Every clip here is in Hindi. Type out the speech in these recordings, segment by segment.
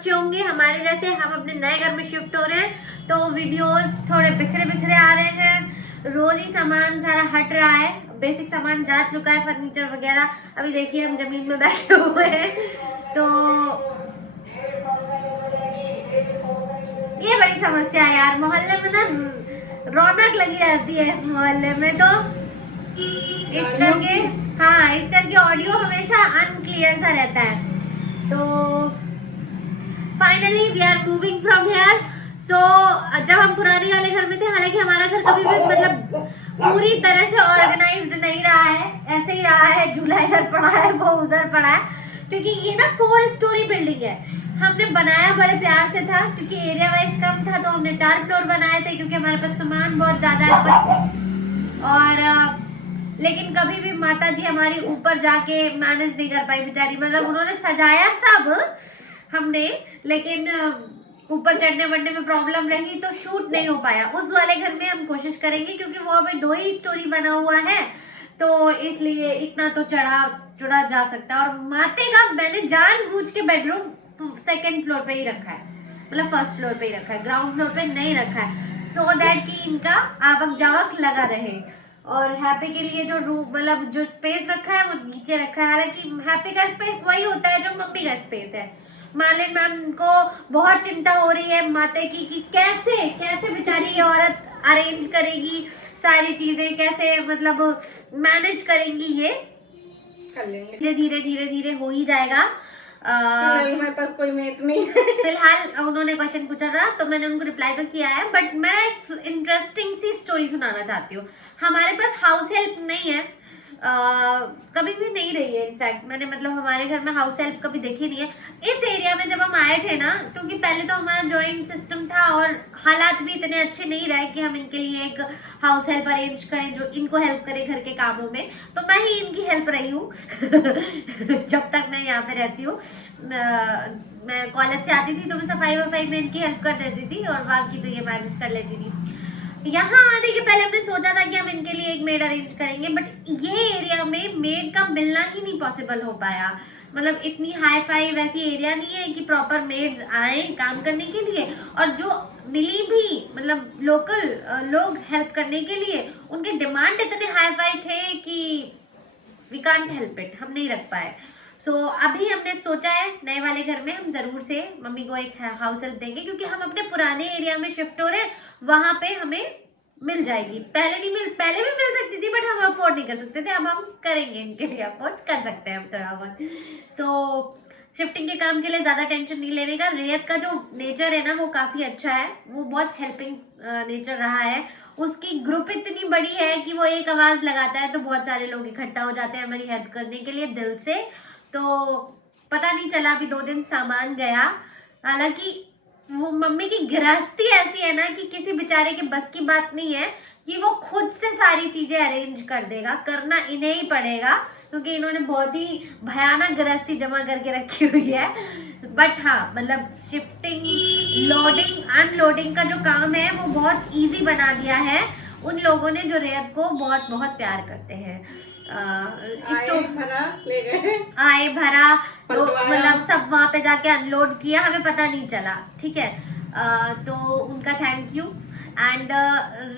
बच्चे होंगे हमारे जैसे, हम अपने नए घर में शिफ्ट हो रहे हैं तो वीडियोस थोड़े बिखरे बिखरे आ रहे हैं, रोज ही सामान सारा हट रहा है, बेसिक सामान जा चुका है, फर्नीचर वगैरह। अभी देखिए हम जमीन में बैठे हुए हैं, तो ये बड़ी समस्या है यार। मोहल्ले में ना रौनक लगी रहती है इस मोहल्ले में, तो इस करके हाँ, इस करके ऑडियो हमेशा अनक्लियर सा रहता है। तो finally we are moving from here. So जब हम पुराने वाले घर में थे, हालांकि हमारा घर कभी भी मतलब पूरी तरह से ऑर्गेनाइज्ड नहीं रहा है, ऐसे ही रहा है, झूला इधर पड़ा है वो उधर पड़ा है, क्योंकि ये ना 4 स्टोरी बिल्डिंग है। हमने बनाया बड़े प्यार से था, क्योंकि एरिया वाइज कम था तो हमने 4 फ्लोर बनाए थे, क्योंकि हमारे पास सामान बहुत ज्यादा है। और लेकिन कभी भी माता जी हमारी ऊपर जाके मैनेज नहीं कर पाई बेचारी, मतलब उन्होंने सजाया सब हमने, लेकिन ऊपर चढ़ने बढ़ने में प्रॉब्लम रही तो शूट नहीं हो पाया। उस वाले घर में हम कोशिश करेंगे, क्योंकि वो अभी 2 ही स्टोरी बना हुआ है, तो इसलिए इतना तो चढ़ा जा सकता है। और माते का मैंने जानबूझ के बेडरूम 2nd फ्लोर पे ही रखा है, मतलब 1st फ्लोर पे ही रखा है, ग्राउंड फ्लोर पे नहीं रखा है, सो दैट कि इनका आवक जावक लगा रहे। और हैप्पी के लिए जो रूम मतलब जो स्पेस रखा है वो नीचे रखा है, हालांकि हैप्पी का स्पेस वही होता है जो मम्मी का स्पेस है। मालिन मैम को बहुत चिंता हो रही है माते की कि कैसे कैसे बेचारी ये औरत अरेंज करेगी सारी चीजें, कैसे मतलब मैनेज करेंगी, ये कर लेंगे धीरे धीरे धीरे धीरे हो ही जाएगा। मेरे पास कोई मेट नहीं है। फिलहाल उन्होंने क्वेश्चन पूछा था तो मैंने उनको रिप्लाई तो किया है, बट मैं एक इंटरेस्टिंग सी स्टोरी सुनाना चाहती हूँ। हमारे पास हाउस हेल्प नहीं है, कभी भी नहीं रही है। इनफैक्ट मैंने मतलब हमारे घर में हाउस हेल्प कभी देखी नहीं है। इस एरिया में जब हम आए थे ना, क्योंकि पहले तो हमारा जॉइंट सिस्टम था और हालात भी इतने अच्छे नहीं रहे कि हम इनके लिए एक हाउस हेल्प अरेंज करें जो इनको हेल्प करे घर के कामों में, तो मैं ही इनकी हेल्प रही हूँ जब तक मैं यहाँ पे रहती हूँ। मैं कॉलेज से आती थी तो मैं सफाई वफाई में इनकी हेल्प कर देती थी, और बाकी तो ये मैनेज कर लेती थी। यहाँ आने के पहले हमने सोचा था कि हम इनके लिए एक मेड अरेंज करेंगे, बट ये एरिया में मेड का मिलना ही नहीं पॉसिबल हो पाया। मतलब इतनी हाई फाई वैसी एरिया नहीं है कि प्रॉपर मेड्स आए काम करने के लिए, और जो मिली भी मतलब लोकल लोग हेल्प करने के लिए, उनके डिमांड इतने हाई फाई थे कि वी कांट हेल्प इट, हम नहीं रख पाए। सो अभी हमने सोचा है नए वाले घर में हम जरूर से मम्मी को एक हाउस हेल्प देंगे, क्योंकि हम अपने पुराने एरिया में शिफ्ट हो रहे हैं, वहां पे हमें मिल जाएगी। पहले भी मिल सकती थी, बट हम अफोर्ड नहीं कर सकते थे, अब हम करेंगे, इनके लिए अफोर्ड कर सकते हैं हम थोड़ा बहुत। सो शिफ्टिंग के काम के लिए ज्यादा टेंशन नहीं लेने का। रेयत का जो नेचर है ना वो काफी अच्छा है, वो बहुत हेल्पिंग नेचर रहा है। उसकी ग्रुप इतनी बड़ी है कि वो एक आवाज लगाता है तो बहुत सारे लोग इकट्ठा हो जाते हैं हमारी हेल्प करने के लिए दिल से। तो पता नहीं चला अभी 2 दिन सामान गया। हालांकि वो मम्मी की गृहस्थी ऐसी है ना कि किसी बेचारे के बस की बात नहीं है कि वो खुद से सारी चीजें अरेंज कर देगा, करना इन्हें ही पड़ेगा, क्योंकि इन्होंने बहुत ही भयानक गृहस्थी जमा करके रखी हुई है। बट हाँ मतलब शिफ्टिंग लोडिंग अनलोडिंग का जो काम है वो बहुत इजी बना दिया है उन लोगों ने जो रेयत को बहुत बहुत प्यार करते हैं। आए भरा ले गए, आए भरा तो पलटवाया। मतलब सब वहां पे जाके अनलोड किया, हमें पता नहीं चला, ठीक है। तो उनका थैंक यू। एंड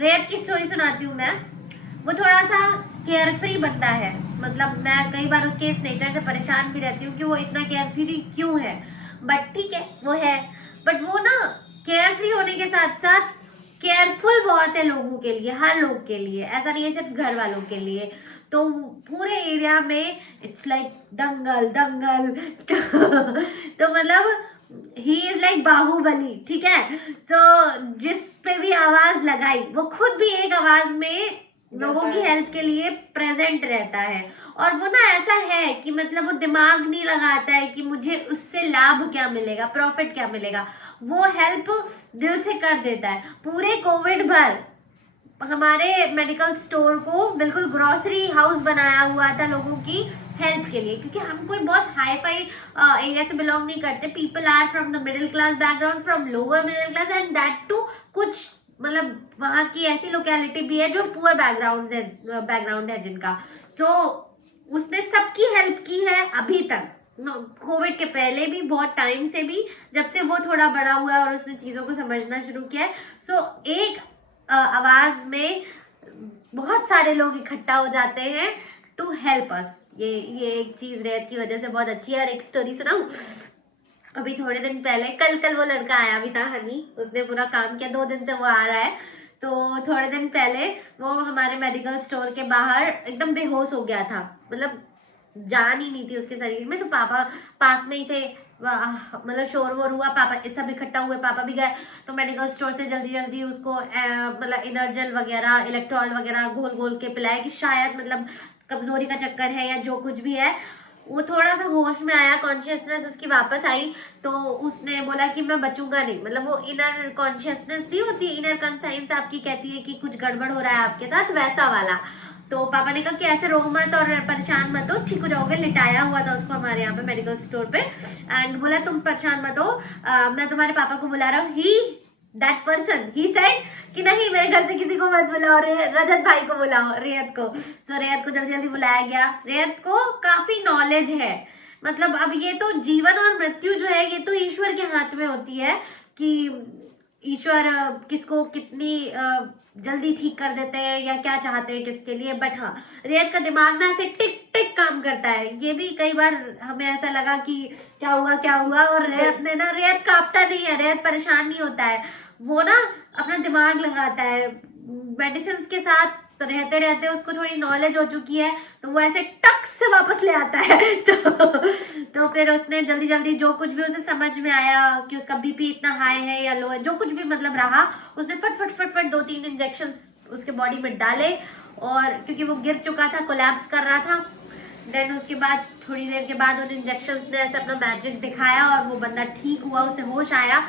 रेयत की स्टोरी सुनाती हूँ मैं। वो थोड़ा सा केयरफ्री बंदा है, मतलब मैं कई बार उसके इस नेचर से परेशान भी रहती हूँ कि वो इतना केयरफ्री क्यों है, बट ठीक है वो है। बट वो ना केयरफ्री होने के साथ साथ केयरफुल बहुत है लोगों के लिए, हर लोग के लिए, ऐसा नहीं है सिर्फ घर वालों के लिए। तो पूरे एरिया में इट्स लाइक दंगल दंगल तो मतलब ही इज लाइक बाहुबली, ठीक है। सो जिस पे भी आवाज लगाई वो खुद भी एक आवाज में लोगों की हेल्प के लिए प्रेजेंट रहता है। और वो ना ऐसा है कि मतलब वो दिमाग नहीं लगाता है कि मुझे उससे लाभ क्या मिलेगा, प्रॉफिट क्या मिलेगा, वो हेल्प दिल से कर देता है। पूरे कोविड भर हमारे मेडिकल स्टोर को बिल्कुल ग्रोसरी हाउस बनाया हुआ था लोगों की हेल्प के लिए, क्योंकि हम कोई बहुत हाई फाई एरिया से बिलोंग नहीं करते। People are from the middle class background, from lower middle class, and that too कुछ मतलब वहाँ की ऐसी लोकेलिटी भी है जो पुअर बैकग्राउंड है जिनका। सो उसने सबकी हेल्प की है अभी तक, कोविड के पहले भी, बहुत टाइम से भी, जब से वो थोड़ा बड़ा हुआ है और उसने चीज़ों को समझना शुरू किया है। सो एक आवाज़ में बहुत सारे लोग इकट्ठा हो जाते हैं टू हेल्प अस। ये एक चीज़ रेत की वजह से बहुत अच्छी है। और एक स्टोरी सुनाऊं, अभी थोड़े दिन पहले, कल वो लड़का आया भी था हनी, उसने पूरा काम किया, 2 दिन से वो आ रहा है। तो थोड़े दिन पहले वो हमारे मेडिकल स्टोर के बाहर एकदम बेहोश हो गया था, मतलब जान ही नहीं थी उसके शरीर में। तो पापा पास में ही थे, मतलब शोर वोर हुआ, पापा सब इकट्ठा हुए, पापा भी गए। तो मेडिकल स्टोर से जल्दी जल्दी उसको मतलब इनर्जल वगैरह, इलेक्ट्रॉल वगैरह घोल घोल के पिलाया कि शायद मतलब कमजोरी का चक्कर है या जो कुछ भी है। वो थोड़ा सा होश में आया, कॉन्शियसनेस उसकी वापस आई। तो उसने बोला कि मैं बचूंगा नहीं, मतलब वो इनर कॉन्शियसनेस नहीं होती, इनर कंसाइंस आपकी कहती है कि कुछ गड़बड़ हो रहा है आपके साथ, वैसा वाला। तो पापा ने कहा कि ऐसे रो मत और परेशान मत हो, ठीक हो जाओगे। लिटाया हुआ था उसको हमारे यहाँ पे मेडिकल स्टोर पे, एंड बोला तुम परेशान मत हो, मैं तुम्हारे पापा को बुला रहा हूँ। ही दैट पर्सन ही सेड कि नहीं, मेरे घर से किसी को मत बुलाओ, रजत भाई को बुलाओ, रेयत को। सो रेयत को जल्दी जल्दी बुलाया गया। रेयत को काफी नॉलेज है, मतलब अब ये तो जीवन और मृत्यु जो है ये तो ईश्वर के हाथ में होती है कि ईश्वर किसको कितनी जल्दी ठीक कर देते हैं या क्या चाहते हैं किसके लिए। बट हाँ, रेत का दिमाग ना ऐसे टिक टिक काम करता है। ये भी कई बार हमें ऐसा लगा कि क्या हुआ क्या हुआ, और रेत ने ना, रेत कांपता नहीं है, रेत परेशान नहीं होता है, वो ना अपना दिमाग लगाता है मेडिसिन के साथ। तो रहते रहते उसको थोड़ी नॉलेज हो चुकी है, तो वो ऐसे टक से वापस ले आता है। तो फिर उसने जल्दी जल्दी जो कुछ भी उसे समझ में आया कि उसका बीपी इतना हाई है या लो है, जो कुछ भी मतलब रहा, उसने फट फट फट फट 2-3 इंजेक्शन उसके बॉडी में डाले। और क्योंकि वो गिर चुका था, कोलैप्स कर रहा था, देन उसके बाद थोड़ी देर के बाद उन इंजेक्शन ने ऐसे अपना मैजिक दिखाया और वो बंदा ठीक हुआ, उसे होश आया।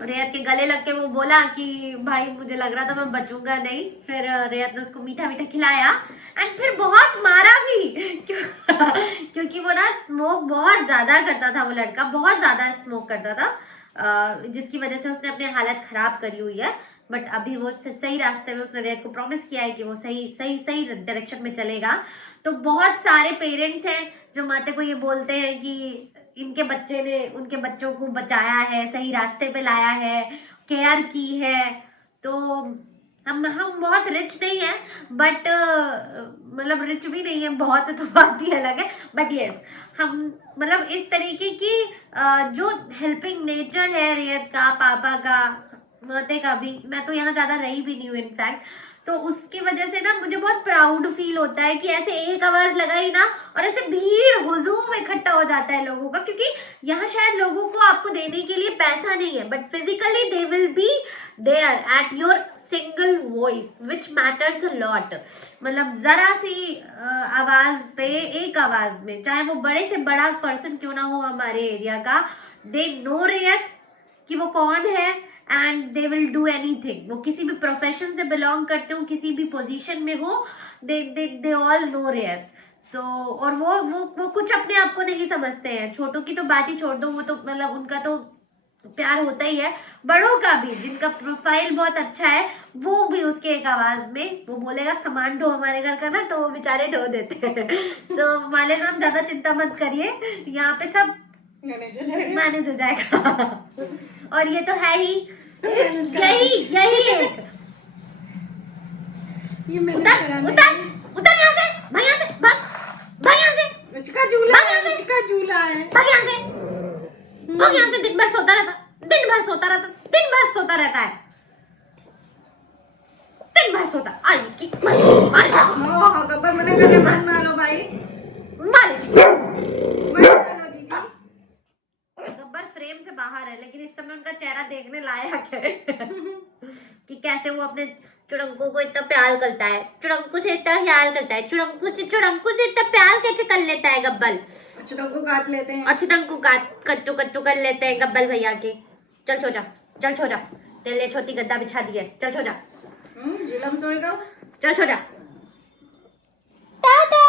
रेयत के गले लग के वो बोला कि भाई मुझे लग रहा था मैं बचूंगा नहीं। फिर रेयत ने उसको मीठा मीठा खिलाया, एंड फिर बहुत मारा भी। क्योंकि वो ना स्मोक बहुत ज्यादा करता था, वो लड़का बहुत ज्यादा स्मोक करता था, जिसकी वजह से उसने अपनी हालत खराब करी हुई है। बट अभी वो सही रास्ते में, उसने रेयत को प्रॉमिस किया है कि वो सही सही सही डायरेक्शन में चलेगा। तो बहुत सारे पेरेंट्स हैं जो माते को ये बोलते हैं कि इनके बच्चे ने उनके बच्चों को बचाया है, सही रास्ते पे लाया है, केयर की है। तो हम बहुत रिच नहीं है, बट मतलब रिच भी नहीं है बहुत, तो बात ही अलग है। बट यस, हम मतलब इस तरीके की जो हेल्पिंग नेचर है रेयत का, पापा का, माते का भी, मैं तो यहाँ ज्यादा रही भी नहीं हूँ इनफैक्ट, तो उसकी वजह से ना मुझे बहुत प्राउड फील होता है कि ऐसे एक आवाज लगाई ना और ऐसे भीड़ हुजूम इकट्ठा हो जाता है लोगों का। क्योंकि यहाँ शायद लोगों को आपको देने के लिए पैसा नहीं है, but physically they will be there at your single voice which matters a lot. मतलब जरा सी आवाज पे, एक आवाज में, चाहे वो बड़े से बड़ा पर्सन क्यों ना हो हमारे एरिया का, दे नो रेयत कि वो कौन है, and they will do anything. वो किसी भी प्रोफेशन से बिलोंग करते हो, किसी भी पोजीशन में हो, दे ऑल नो रेयर। सो और वो कुछ अपने आप को नहीं समझते हैं। छोटों की तो बात ही छोड़ दो, वो तो मतलब उनका तो प्यार होता ही है। बड़ों का भी, जिनका प्रोफाइल बहुत अच्छा है, वो भी उसके एक आवाज में वो बोलेगा सामान ढो हमारे घर का ना, तो वो बेचारे ढो देते हैं। सो माले नाम ज्यादा चिंता मत करिए, यहाँ पे सब मैनेज हो जाएगा। और ये तो है ही, यही यही एक ये मैंने उतर उतर उतर यहाँ से, भाग यहाँ से, भाग यहाँ से, रुचिका झूला है, रुचिका झूला है, भाग यहाँ से, भाग यहाँ से। दिन भर सोता रहता, दिन भर सोता रहता, दिन भर सोता रहता है, दिन भर सोता। आई इसकी हाँ गब्बर मना कर, मत मारो भाई, मारे गब्बर फ्रेम से बाहर है, लेकिन इस समय उनका चेहरा देखने लायक है कि कैसे वो अपने चुड़ंकू को इतना प्यार करता है, चुड़ंकू से इतना ख्याल करता है, चुड़ंकू से इतना प्यार कैसे कर लेता है गब्बर। चुड़ंकू काट लेते हैं, और चुड़ंकू कच्चू कच्चू कर लेते हैं गब्बर भैया के। चल सो जा, चल सो जा, तेरे लिए छोटी गद्दा बिछा दी है, चल सो जा, झूला में सोएगा, चल सो जा, टाटा।